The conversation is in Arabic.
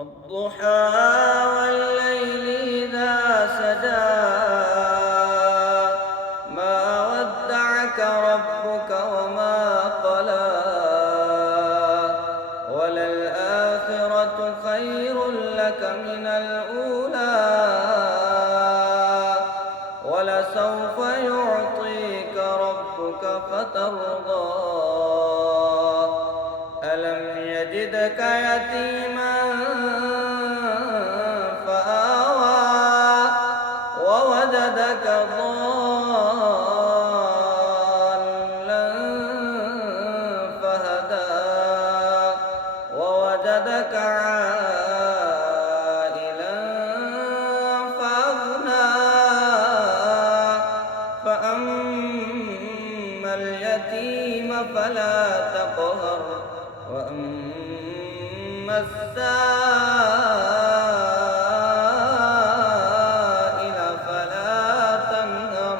والضحى والليل إذا سجى ما ودعك ربك وما قلى وللآخرة خير لك من الأولى ولسوف يعطيك ربك فترضى ألم يجدك يتيما فآوى ووجدك ضالا فهدى ووجدك عائلا فأغنى فأما اليتيم فلا تقهر وأما السائل فلا تنهر